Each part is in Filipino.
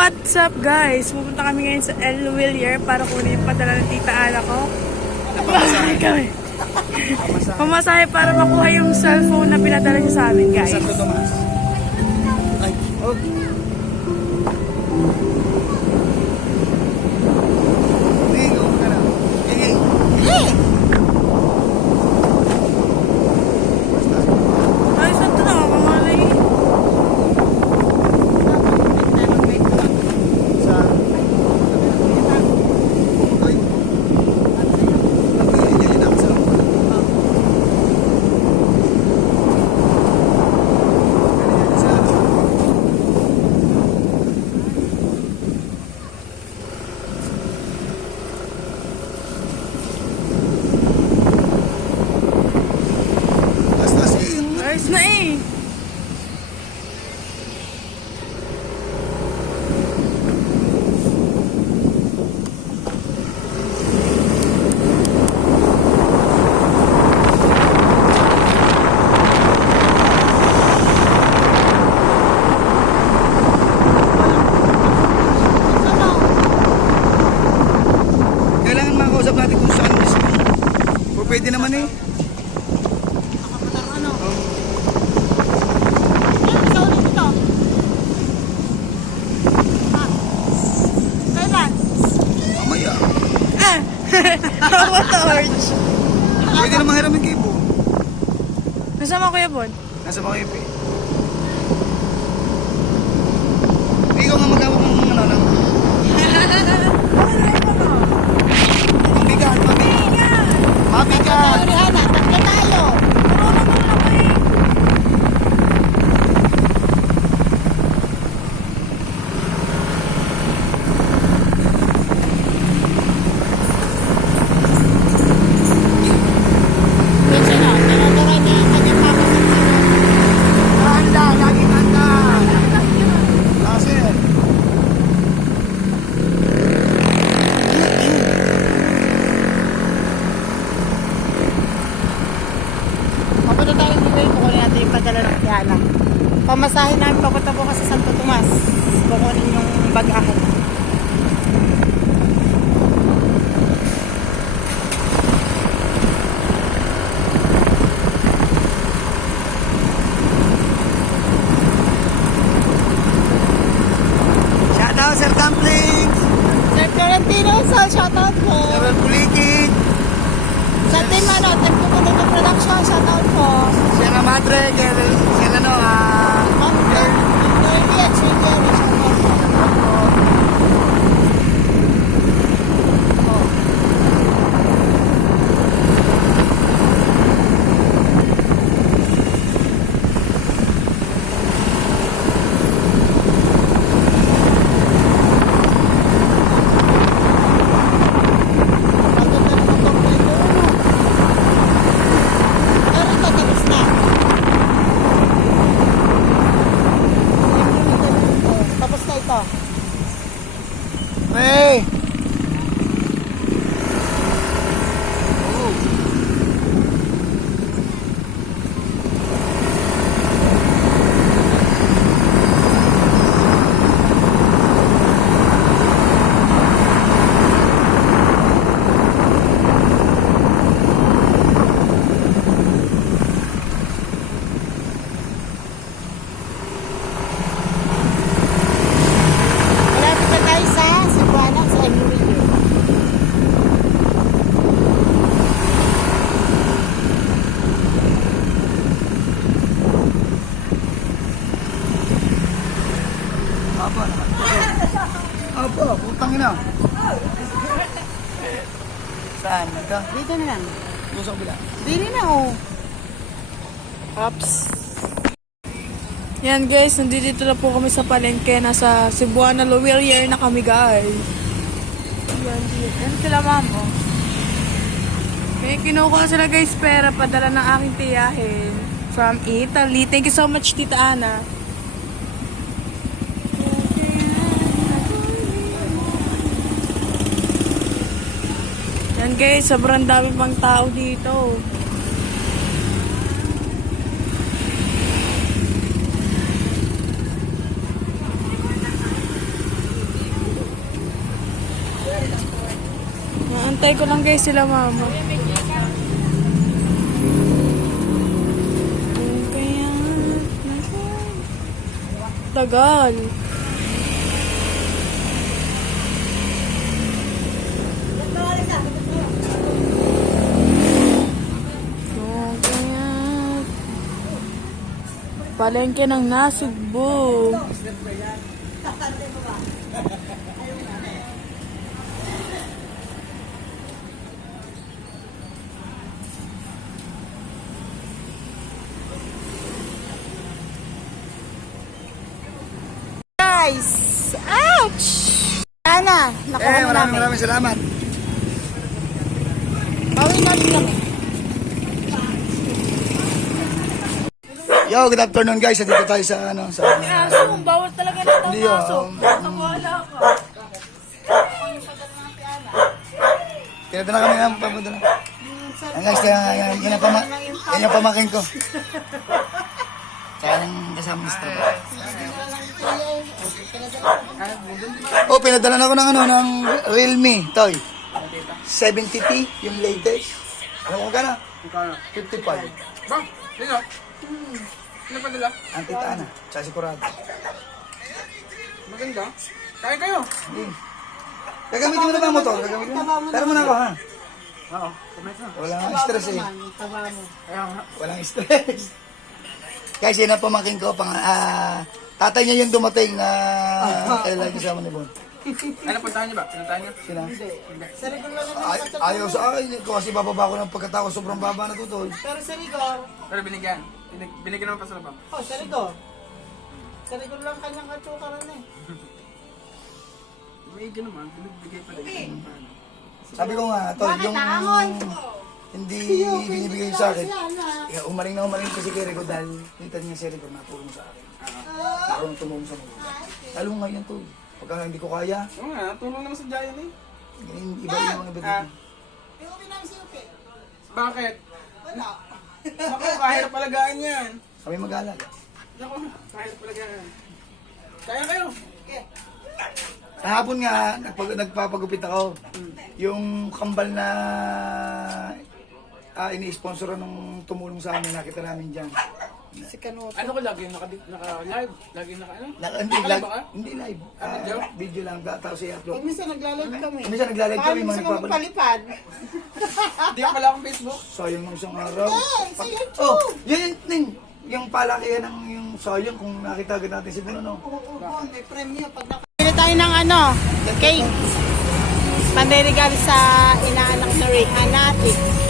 what's up guys? Pupunta kami ngayon sa El Willier para kunin yung padala ng tita Ana ko. Pamasahe kami. Pamasahe para makuha yung cellphone na pinadala niya sa amin guys. Santo Tomas. Ay, oh. Ligo ka na. Hey! Hey! Ay, saan ito nakakamalay? Ayos na eh. Kailangan makausap natin kung saan mismo. O pwede naman eh. Mamaya. What torch? Pwede naman hiramin kayo po. Nasama Kuya Bon? Nasa mga ipi. Ikaw nga mag-awak ng ano lang. Mabigat, mabigat. Mabigat. Rihanna, tatlo tayo. Kasi na, tinatara niya ang kanyang papasansin. Handa, laging handa. Laser. Papunta tayo ng Dubai, kukunin natin yung padala ng Rihanna. Pamasahin namin papunta po kasi Santo Tomas. Kukunin yung bagahe. Shout out, Sir Dumplings. Sir Florentino, so shoutout po. Sir Pulikit. Sa team ano, team Kukunin Production, shoutout po. Sierra Madre. Sir ano, Ma'am, Dirty at Sweet Jerry, shoutout po. Pagod na naman itong pwede, ano? Pero ito, tapos na. Tapos na ito. Hey. Malapit na tayo sa Cebuana, sa Emilio. Apa naman. Apa, putang ina. Saan? Nagka? Dito na lang. Doon sa kabila. Dili na, oh. Ups. Yan guys, nandito na po kami sa palengke. Nasa Cebuana El Willier na kami guys. Yan sila ma'am oh. May kinukuha sila guys pera padala ng aking tiyahin from Italy. Thank you so much Tita Ana. Yan guys, sobrang dami pang tao dito. Inaantay ko lang guys sila mama. Kaya, tagal. Kaya, palengke ng Nasugbo. Guys! Ouch! Ana, nakuha na namin. Maraming salamat. Bawin natin kami. Yo, good afternoon guys. Dito tayo sa sa Aso, bawal talaga na Hindi, Wala ka. Pinadala kami ng papadala. Ang guys, yan yung pamakin ko. Kaya yung kasama sa trabaho. Oh, pinadala na ako ng Realme Toy. 70T, yung latest. Ano mo ka na? 55. Ba? Sino? Sino pa nila? Ang tita Ana, sa Sigurado. Maganda. Kaya kayo. Gagamitin mo na ba ang motor? Gagamitin mo? Tara mo na ako, ha? Oo. Kumain na. Walang stress eh. Kaya nga. Walang stress. Guys, yun ang pamangkin ko. Tatay niya yung dumating na kailan kasama ni Bon. Ano, puntahan niyo ba? Pinuntahan niyo? Sila? Ayaw sa akin. Kasi bababa ko ng pagkatao. Sobrang baba na tutoy. Pero sa Rigor, Pero binigyan. Binigyan naman pa sa labang. oh, sa Rigor. Sa Rigor lang kanyang katsukaran eh. Binigyan naman. Binigay pa din. Sabi ko nga, Tol, yung hindi binibigay sa akin. Umaling na umaling kasi kay Rico dahil kita niya si Rico na tulong sa akin. Parang tumulong sa mga. Lalo ngayon, Tol. Pagka hindi ko kaya, Oo nga, tulong naman sa Giant eh. iba yung mga iba. Bakit? Ako, kahirap palagaan yan. Kami mag-alaga. Ako, kahirap palagaan. Kaya kayo. Kahapon nga, nagpapagupit ako. Yung kambal na ini-sponsoran ng tumulong sa amin, nakita namin dyan. Si Kanuto. Ano ko lagi? Naka-live? Lagi naka-ano? Hindi Nakalive live. ba ka? Hindi live. Video? Video lang. Tapos Pag i-upload. minsan naglalag kami. Minsan naglalag kami, Paano mga minsan nagpapalipad. magpalipad? Hindi ko pala akong Facebook. Sayang ng isang araw. sa YouTube. Oh, yan yung palakihan ng yung sayang kung nakita agad natin si Bruno. Oo, may premyo pag Pili tayo ng cake. Pandirigalo sa inaanak na Rihanna natin.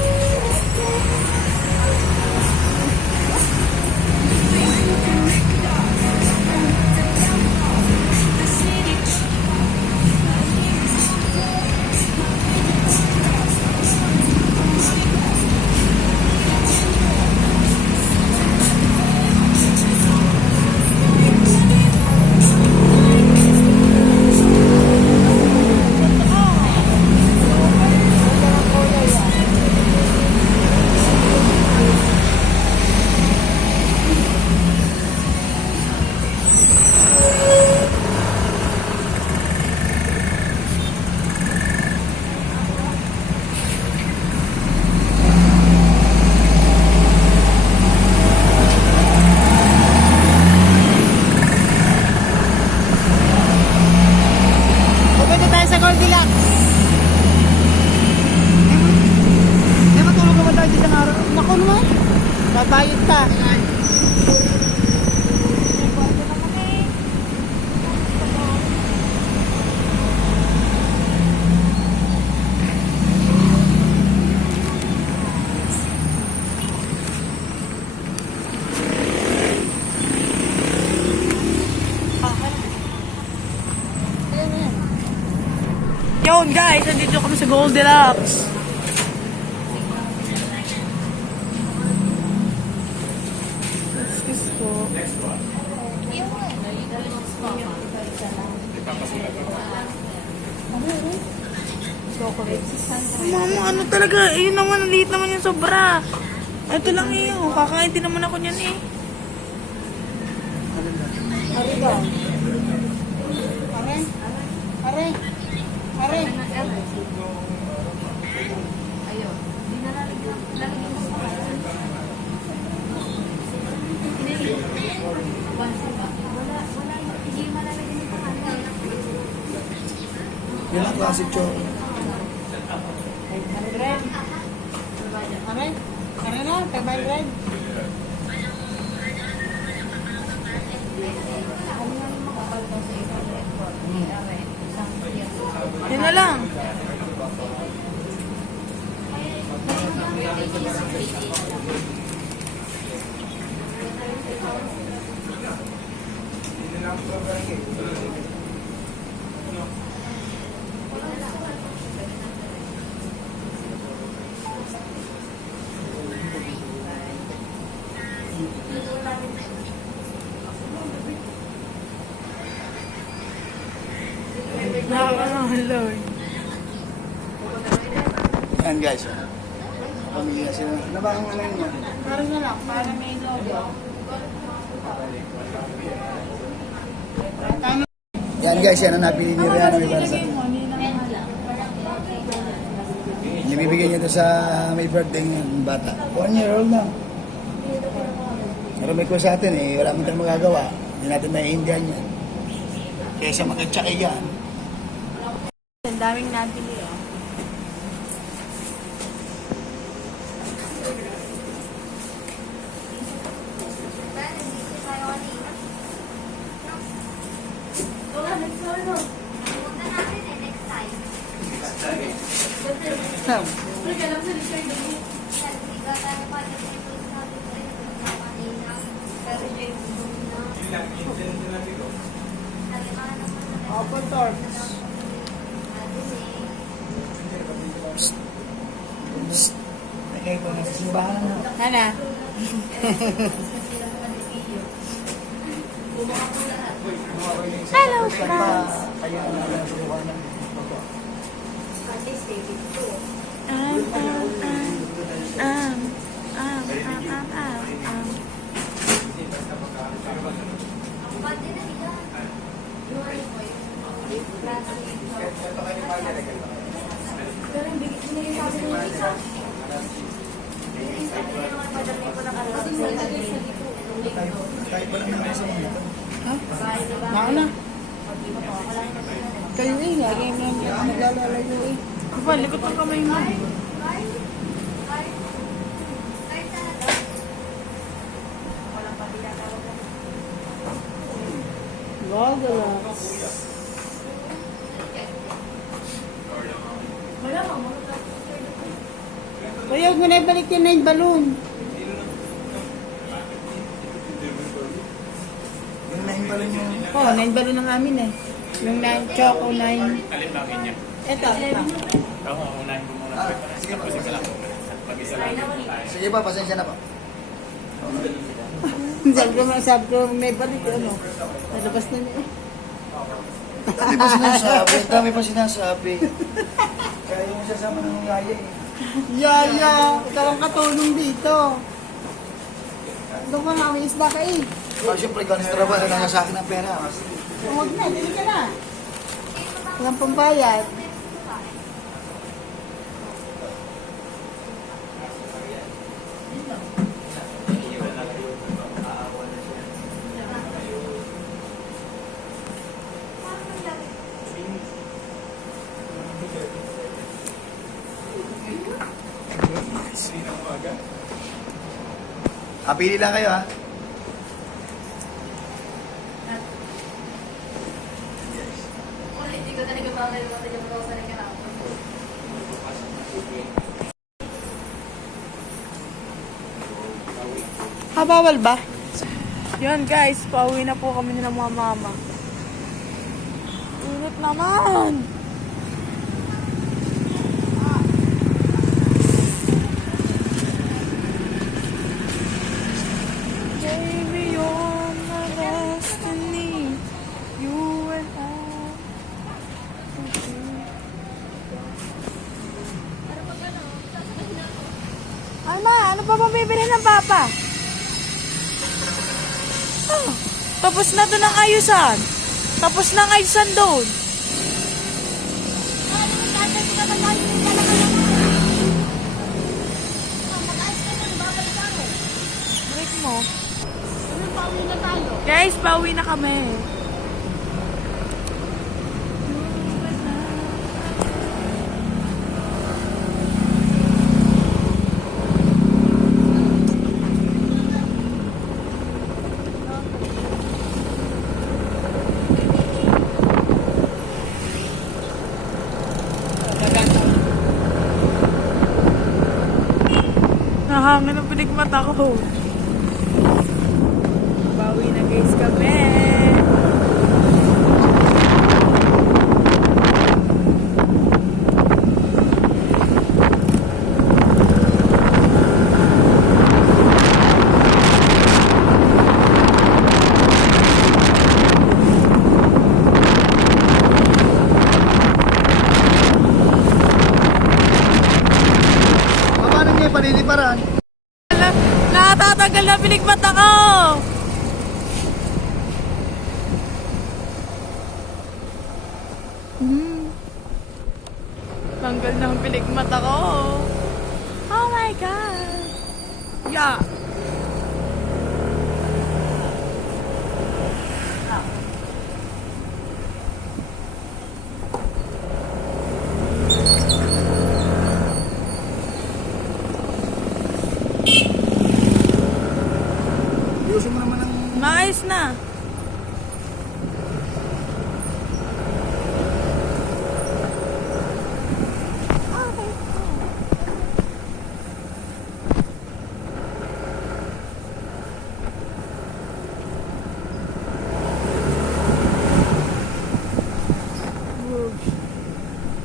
Pupunta tayo sa Goldilocks. Hindi matulog naman tayo isang araw. Naku naman. Babayad ka. Yun guys, nandito kami sa Goldilocks. Excuse po. Mama, ano talaga? Yun naman, ang liit naman yung sobra. Ito lang iyo. Kakain din naman ako niyan eh. Are. Are. Are. Yun ang classic choco. 500. Kare? Kare na, 500. Yun na lang. Hello. Yan guys. Pamilya sila. Ano ba ang ano niya? Kare na lang, para may logo. Yan guys, yan ang napili ni Rihanna Ibarza. Ibibigay niya ito sa may birthday ng bata. 1 year old na. Pero may kuha sa atin eh, wala mo tayong magagawa. Hindi natin naiindihan yan. Kaya sa makitsaki yan. Ang daming nabili, oh. Open doors. Okay, ito na sa simbahan na. Hana? Hello, friends! Kaya na lang subukan ng kahit ba lang naman sa mga ito. Ha? Nauna. Kayo eh, lagi mo naglalalayo eh. Kapal, likot ang kamay mo. Goggles. Kuya, huwag mo na ibalik yun na yung balloon. Yung nine pala yung... Oo, oh, 9 balloon ng amin eh. Yung 9, choco 9. Alin ba niya? Ito. Ako, unahin ko muna. Sige pa. Kasi ka lang. Pag-isa lang. Sige pa, pasensya na pa. sabi ko, may balik ano. Nalabas na niya eh. Dami pa sinasabi. Kaya yung sasama ng yaya eh. Yaya, ikaw ang katulong dito. Doon ka nga, may isda ka eh. Pero siyempre, ikaw ang trabaho na sa akin ng pera. Huwag na, dili ka na. Walang pambayad. Pili lang kayo ha. Bawal ba? Yun guys, pauwi na po kami ng mga mama. Init naman! Baby, you're my destiny. You and I. Ama, ano pa mabibili ng papa? Ah, tapos na doon ang ayusan. Tapos na ang ayusan doon. Break mo. Guys, pauwi na kami. Mahangin ang pinigmata ko. Bawi na guys kami. Paano niya paliliparan? Natatanggal na pinigmata ko. Tanggal na ang pinigmata ko. Oh my God. Yeah. Ayusin mo naman ang... Maayos na.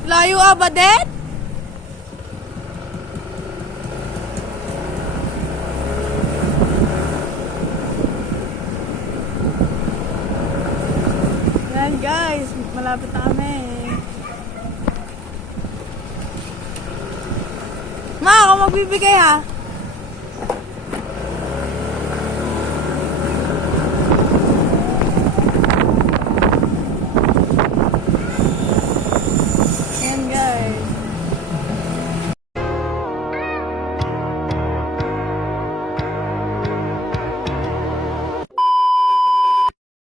Layo ba, Det? Yan guys, malapit na kami. Ma, ako magbibigay ha.